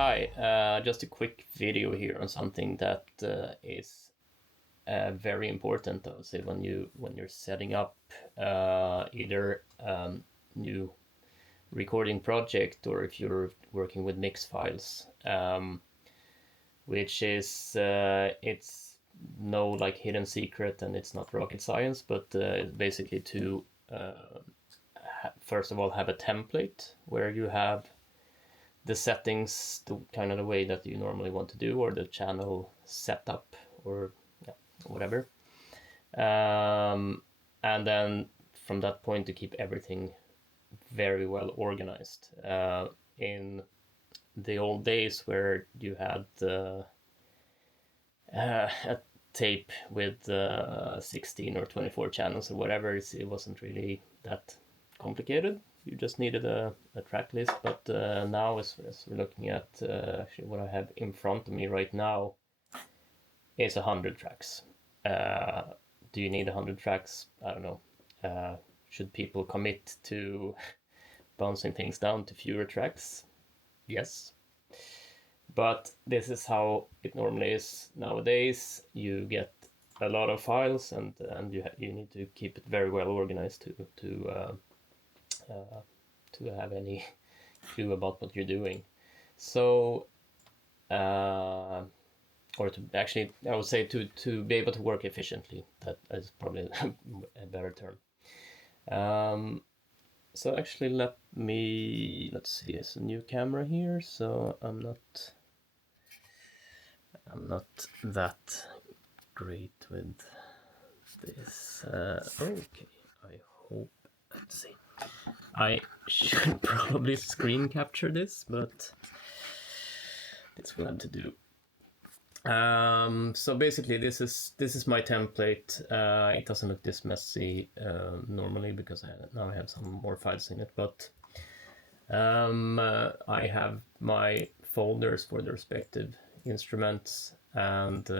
Hi, just a quick video here on something that is very important, I would say, when you're setting up either new recording project or if you're working with mix files, which is it's no like hidden secret and it's not rocket science, but basically to first of all have a template where you have the settings, the kind of the way that you normally want to do, or the channel setup, or yeah, whatever. And then from that point to keep everything very well organized. In the old days where you had a tape with 16 or 24 channels or whatever, it wasn't really that complicated. You just needed a track list, but now as we're looking at actually what I have in front of me right now is 100 tracks. Do you need 100 tracks? I don't know. Should people commit to bouncing things down to fewer tracks? Yes. But this is how it normally is nowadays. You get a lot of files, and you need to keep it very well organized to have any clue about what you're doing. So, or to actually, I would say to be able to work efficiently. That is probably a better term. So actually, let's see. It's a new camera here, so I'm not that great with this. Okay, I hope. Let's see. I should probably screen capture this, but this will have to do. So basically, this is my template. It doesn't look this messy normally because now I have some more files in it, but I have my folders for the respective instruments, and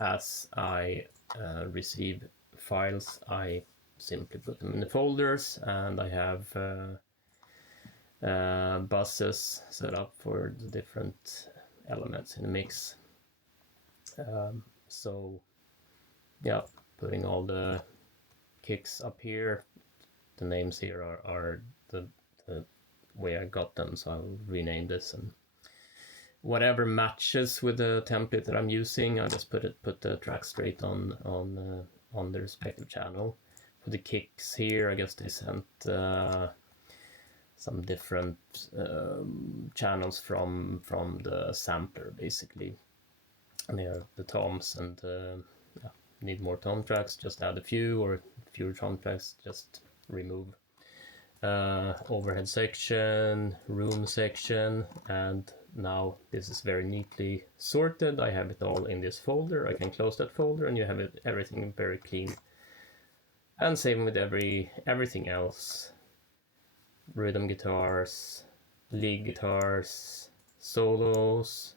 as I receive files, I simply put them in the folders, and I have buses set up for the different elements in the mix. So yeah, putting all the kicks up here. The names here are the way I got them, so I'll rename this, and whatever matches with the template that I'm using, I just put the track straight on the respective channel. For the kicks here, I guess they sent some different channels from the sampler, basically. And here are the toms, and yeah, need more tom tracks, just add a few, or fewer tom tracks, just remove. Overhead section, room section, and now this is very neatly sorted. I have it all in this folder. I can close that folder, and you have everything very clean. And same with everything else. Rhythm guitars, lead guitars, solos,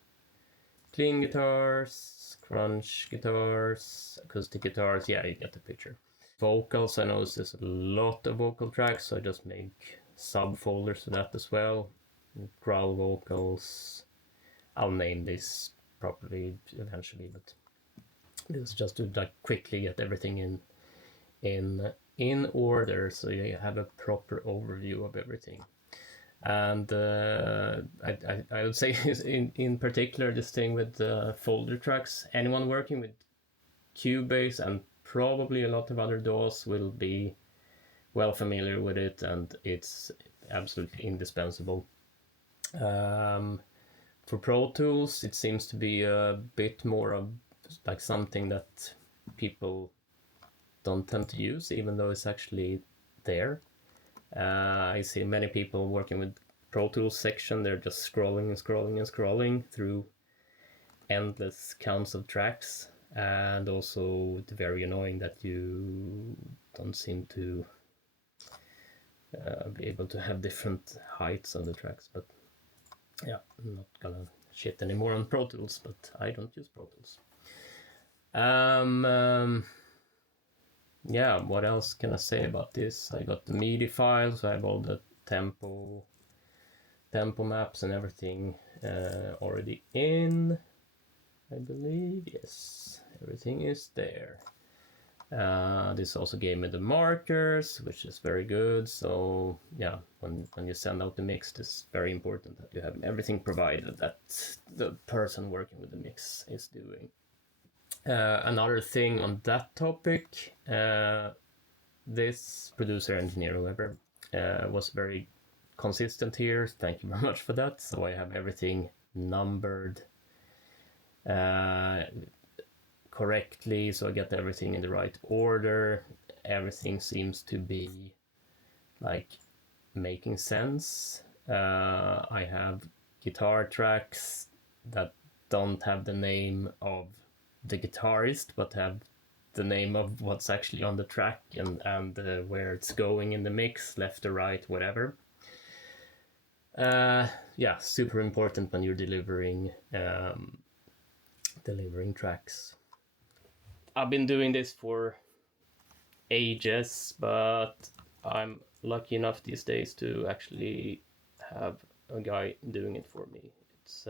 clean guitars, crunch guitars, acoustic guitars. Yeah, you get the picture. Vocals, I noticed there's a lot of vocal tracks, so I just make subfolders for that as well. Growl vocals. I'll name this properly eventually, but this is just to like quickly get everything in order, so you have a proper overview of everything. And I would say in particular this thing with folder tracks. Anyone working with Cubase and probably a lot of other DAWs will be well familiar with it, and it's absolutely indispensable. For Pro Tools, it seems to be a bit more of like something that people don't tend to use, even though it's actually there. I see many people working with Pro Tools section, they're just scrolling and scrolling and scrolling through endless counts of tracks, and also it's very annoying that you don't seem to be able to have different heights of the tracks. But yeah, I'm not gonna shit anymore on Pro Tools, but I don't use Pro Tools. Yeah, what else can I say about this? I got the MIDI files, so I have all the tempo maps and everything already in, I believe. Yes, everything is there. This also gave me the markers, which is very good. So yeah, when you send out the mix, it's very important that you have everything provided that the person working with the mix is doing. Another thing on that topic, this producer, engineer, whoever, was very consistent here. Thank you very much for that. So I have everything numbered correctly, so I get everything in the right order. Everything seems to be like making sense. I have guitar tracks that don't have the name of the guitarist but have the name of what's actually on the track and where it's going in the mix, left or right, whatever. Yeah, super important when you're delivering tracks. I've been doing this for ages, but I'm lucky enough these days to actually have a guy doing it for me. It's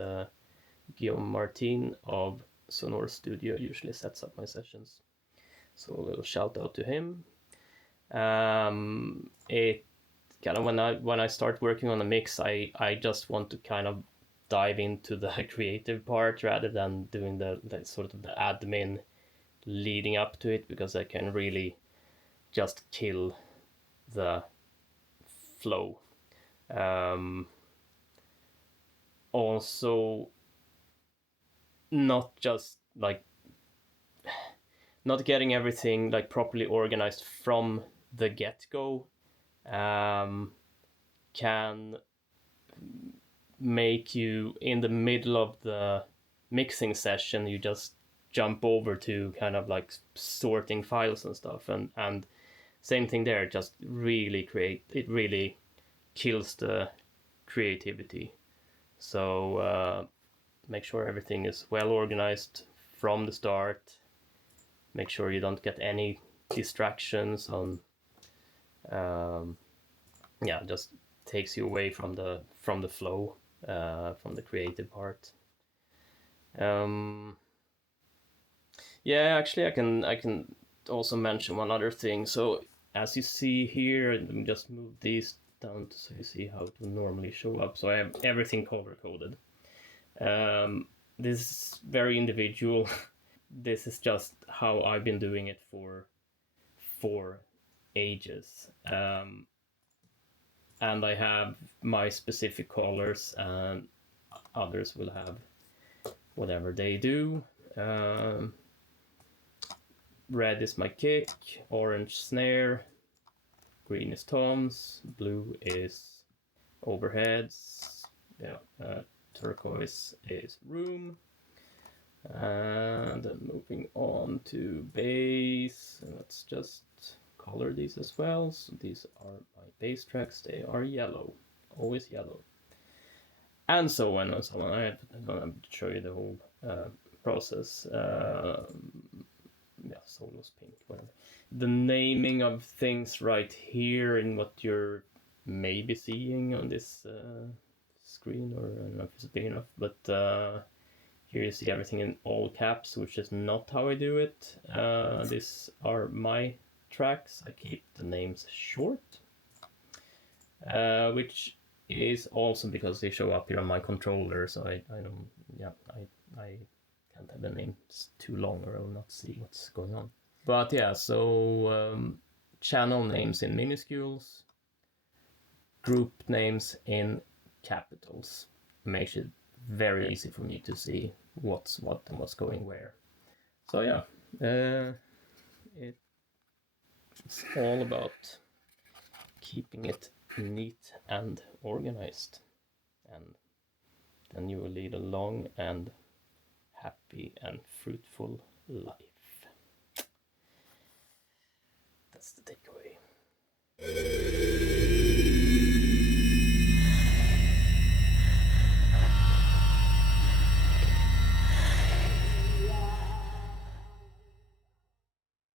Guillaume Martin of Sonor Studio usually sets up my sessions. So a little shout out to him. It kind of when I start working on a mix, I just want to kind of dive into the creative part rather than doing the sort of the admin leading up to it, because I can really just kill the flow. Also, not just like not getting everything like properly organized from the get-go can make you, in the middle of the mixing session, you just jump over to kind of like sorting files and stuff, and same thing there, just really kills the creativity. So make sure everything is well organized from the start. Make sure you don't get any distractions on yeah, just takes you away from the flow, from the creative part. Yeah, actually I can also mention one other thing. So as you see here, let me just move these down so you see how it will normally show up. So I have everything color coded. This is very individual. This is just how I've been doing it for ages. And I have my specific colors, and others will have whatever they do. Red is my kick, orange snare, green is toms, blue is overheads, yeah, turquoise is room. And then moving on to bass, let's just color these as well. So these are my bass tracks, they are yellow, always yellow. And so on and so on. I don't have to show you the whole process. Yeah, solos, pink, whatever. The naming of things right here in what you're maybe seeing on this screen, or I don't know if it's big enough, but here you see everything in all caps, which is not how I do it. These are my tracks. I keep the names short, which is also because they show up here on my controller, so I don't, yeah, I can't have the names too long or I will not see what's going on. But yeah, so channel names in minuscules, group names in capitals. Makes it very easy for me to see what's what and what's going where. So yeah, it's all about keeping it neat and organized, and then you will lead a long and happy and fruitful life.